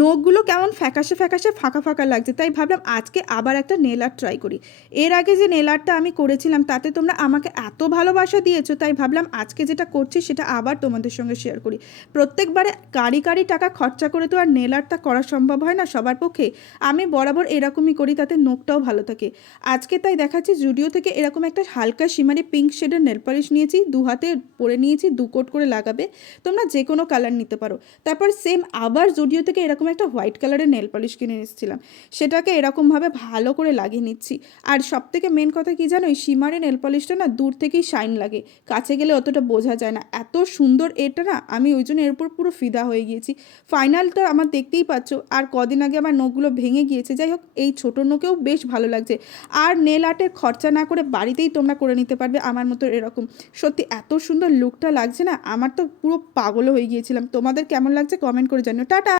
নখগুলো কেমন ফ্যাকাশে ফ্যাকাশে ফাঁকা ফাঁকা লাগছে, তাই ভাবলাম আজকে আবার একটা নেল আর্ট ট্রাই করি। এর আগে যে নেল আর্টটা আমি করেছিলাম তাতে তোমরা আমাকে এত ভালোবাসা দিয়েছো, তাই ভাবলাম আজকে যেটা করছি সেটা আবার তোমাদের সঙ্গে শেয়ার করি। প্রত্যেকবারে কারি কারি টাকা খরচা করে তো আর নেল আর্টটা করা সম্ভব হয় না সবার পক্ষে। আমি বরাবর এরকমই করি, তাতে নখটাও ভালো থাকে। আজকে তাই দেখাচ্ছি জুডিও থেকে এরকম একটা হালকা শিমারি পিঙ্ক শেডের নেল পালিশ নিয়েছি, দু হাতে পরে নিয়েছি, 2 কোট করে লাগাবে। তোমরা যে কোনো কালার নিতে পারো। তারপর সেম আবার জুডিও থেকে এরকম একটা হোয়াইট কালারের নেল পালিশ কিনে এসেছিলাম, সেটাকে এরকমভাবে ভালো করে লাগিয়ে নিচ্ছি। আর সবথেকে মেন কথা কি জানো, এই শিমারে নেল পালিশটা না দূর থেকেই শাইন লাগে, কাছে গেলে অতটা বোঝা যায় না, এত সুন্দর এটা না, আমি ওই জন্য এর উপর পুরো ফিদা হয়ে গিয়েছি। ফাইনালটা আমার দেখতেই পাচ্ছ। আর কদিন আগে আমার নখগুলো ভেঙে গিয়েছে, যাই হোক এই ছোটো নখেও বেশ ভালো লাগছে। আর নেল আর্টের খরচা না করে বাড়িতেই তোমরা করে নিতে পারবে আমার মতো এরকম। সত্যি এত সুন্দর লুকটা লাগছে না, আমার তো পুরো পাগল হয়ে গিয়েছিলাম। তোমাদের কেমন লাগছে কমেন্ট করে জানিও। টাটা।